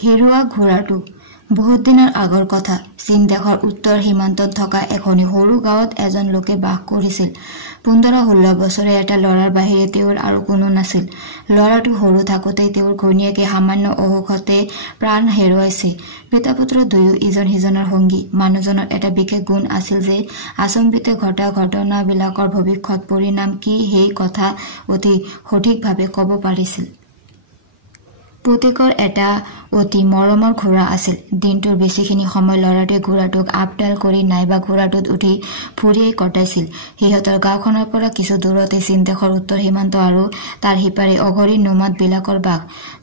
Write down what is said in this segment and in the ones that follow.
হেৰুৱা ঘোঁৰাটো বহুত দিনৰ আগৰ কথা। চীন দেশৰ উত্তৰ সীমান্তত থকা এখনি সৰু গাঁৱত এজন লোকে বাস কৰিছিল। 15-16 বছৰে এটা ল'ৰাৰ বাহিৰে তেওঁৰ আৰু কোনো নাছিল। ল'ৰাটো সৰু থাকোঁতেই তেওঁৰ ঘৈণীয়েকে সামান্য অসুখতে প্ৰাণ হেৰুৱাইছে। পিতা-পুত্ৰ দুয়ো ইজন সিজনৰ সংগী। মানুহজনৰ এটা বিশেষ গুণ আছিল যে আচম্বিতে ঘটা ঘটনাবিলাকৰ ভৱিষ্যত পৰিণাম কি সেই কথা অতি সঠিকভাৱে ক'ব পাৰিছিল। পুতেকৰ এটা অতি মৰমৰ ঘোঁৰা আছিল। দিনটোৰ বেছিখিনি সময় ল'ৰাটোৱে ঘোঁৰাটোক আপডাল কৰি নাইবা ঘোঁৰাটোত উঠি ফুৰিয়েই কটাইছিল। সিহঁতৰ গাঁওখনৰ পৰা কিছু দূৰতে চীন দেশৰ উত্তৰ সীমান্ত আৰু তাৰ সিপাৰে অঘৰী নোমাদবিলাকৰ বাস।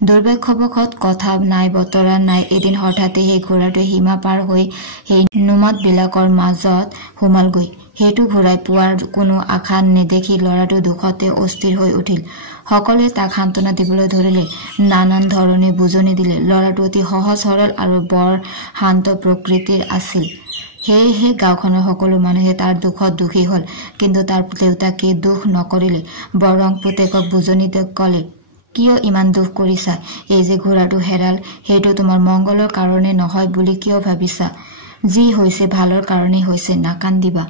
দুৰ্ভাগ্যবশতঃ কথা নাই বতৰা নাই এদিন হঠাতে সেই ঘোঁৰাটোৱে সীমা পাৰ হৈ সেই নোমাদবিলাকৰ মাজত সোমালগৈ। সেইটো ঘূৰাই পোৱাৰ কোনো আশা নেদেখি ল'ৰাটো দুখতে অস্থিৰ হৈ উঠিল। সকলোৱে তাক সান্তনা দিবলৈ ধৰিলে, নানান ধৰণে বুজনি দিলে। ল'ৰাটো অতি সহজ সৰল আৰু বৰ শান্ত প্ৰকৃতিৰ আছিল। সেয়েহে গাঁওখনৰ সকলো মানুহে তাৰ দুখত দুখী হল। কিন্তু তাৰ দেউতাকে দুখ নকৰিলে, বৰং পুতেকক বুজনি ক'লে, কিয় ইমান দুখ কৰিছা? এই যে ঘোঁৰাটো হেৰাল, সেইটো তোমাৰ মংগলৰ কাৰণে নহয় বুলি কিয় ভাবিছা? যি হৈছে ভালৰ কাৰণেই হৈছে, নাকান্দিবা।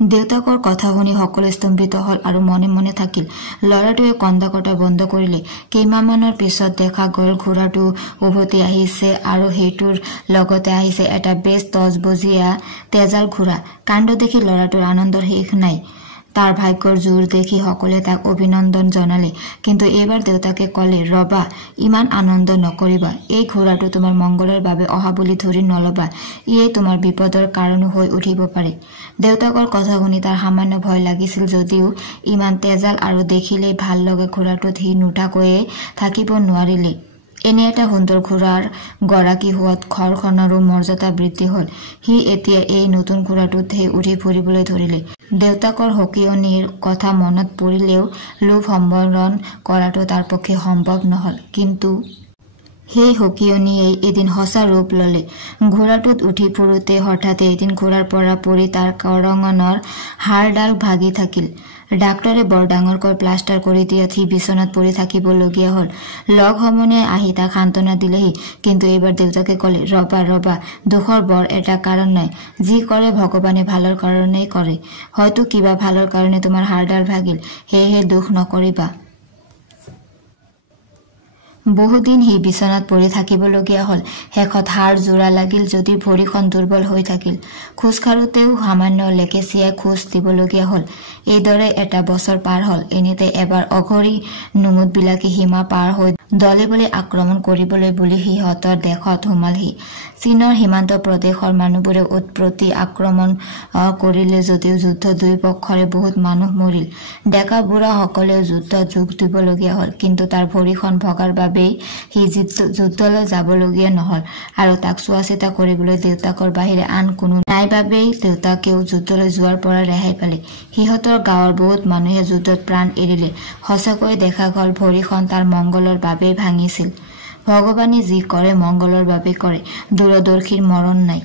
দেউতাকৰ কথা শুনি সকলো স্তম্ভিত হল আৰু মনে মনে থাকিল। ল'ৰাটোৱে কন্দা কটা বন্ধ কৰিলে। কেইমাহমানৰ পিছত দেখা গল ঘোঁৰাটো উভতি আহিছে আৰু সেইটোৰ লগতে আহিছে এটা বেছ তজবজীয়া তেজাল ঘোঁৰা। কাণ্ড দেখি ল'ৰাটোৰ আনন্দৰ শেষ নাই। তাৰ ভাগ্যৰ জোৰ দেখি সকলোৱে তাক অভিনন্দন জনালে। কিন্তু এইবাৰ দেউতাকে ক'লে, ৰবা, ইমান আনন্দ নকৰিবা। এই ঘোঁৰাটো তোমাৰ মংগলৰ বাবে অহা বুলি ধৰি নলবা। ইয়ে তোমাৰ বিপদৰ কাৰণো হৈ উঠিব পাৰে। দেউতাকৰ কথা শুনি তাৰ সামান্য ভয় লাগিছিল যদিও ইমান তেজাল আৰু দেখিলেই ভাল লগা ঘোঁৰাটোত সি নুঠাকৈয়ে থাকিব নোৱাৰিলে। এনে এটা সুন্দৰ ঘোঁৰাৰ গৰাকী হোৱাত ঘৰখনৰো মৰ্যাদা বৃদ্ধি হল। সি এতিয়া এই নতুন ঘোঁৰাটোতহে উঠি ফুৰিবলৈ ধৰিলে। দেউতাকৰ সকিয়নিৰ কথা মনত পৰিলেও লোভ সম্বৰণ কৰাটো তাৰ পক্ষে সম্ভৱ নহল। কিন্তু সেই সকিয়নিয়েই এদিন সঁচা ৰূপ ললে। ঘোঁৰাটোত উঠি ফুৰোতে হঠাতে এদিন ঘোঁৰাৰ পৰা পৰি তাৰ কৰঙণৰ হাড়ডাল ভাগি থাকিল। ডাক্তৰে বৰ ডাঙৰকৈ প্লাষ্টাৰ কৰি দিয়াত সি বিচনাত পৰি থাকিবলগীয়া হল। লগ সমনীয়াই আহি তাক সান্তনা দিলেহি। কিন্তু এইবাৰ দেউতাকে ক'লে, ৰবা, দুখৰ বৰ এটা কাৰণ নাই। যি কৰে ভগৱানে ভালৰ কাৰণেই কৰে। হয়তো কিবা ভালৰ কাৰণে তোমাৰ হাড়ডাল ভাগিল, সেয়েহে দুখ নকৰিবা। বহুদিন সি বিচনাত পৰি থাকিবলগীয়া হল। শেষত হাড় জোৰা লাগিল যদি ভৰিখন দুৰ্বল হৈ থাকিল। খোজ কাঢ়োতেও সামান্য লেকেচিয়াই খোজ দিবলগীয়া হল। এইদৰে এটা বছৰ পাৰ হল। এনেতে এবাৰ অঘৰী নোমদবিলাকে সীমা পাৰ হৈ দলে বলে আক্ৰমণ কৰিবলৈ বুলি সিহঁতৰ দেশত সোমালহি। চীনৰ সীমান্ত প্ৰদেশৰ মানুহবোৰে উৎপত্তি আক্ৰমণ কৰিলে যদিও যুদ্ধ দুই পক্ষৰে বহুত মানুহ মৰিল। ডেকা বুঢ়া সকলেও যুদ্ধত যোগ দিবলগীয়া হল। কিন্তু তাৰ ভৰিখন ভগাৰ বাবেই সি যুদ্ধলৈ যাবলগীয়া নহল আৰু তাক চোৱা চিতা কৰিবলৈ দেউতাকৰ বাহিৰে আন কোনো নাই বাবেই দেউতাকেও যুদ্ধলৈ যোৱাৰ পৰা ৰেহাই পালে। সিহঁতৰ গাঁৱৰ বহুত মানুহে যুদ্ধত প্ৰাণ এৰিলে। সঁচাকৈ দেখা গল ভৰিখন তাৰ মংগলৰ বাবেই ভাঙিছিল। ভগৱানে যি কৰে মংগলৰ বাবে কৰে, দূৰদৰ্শীৰ মৰণ নাই।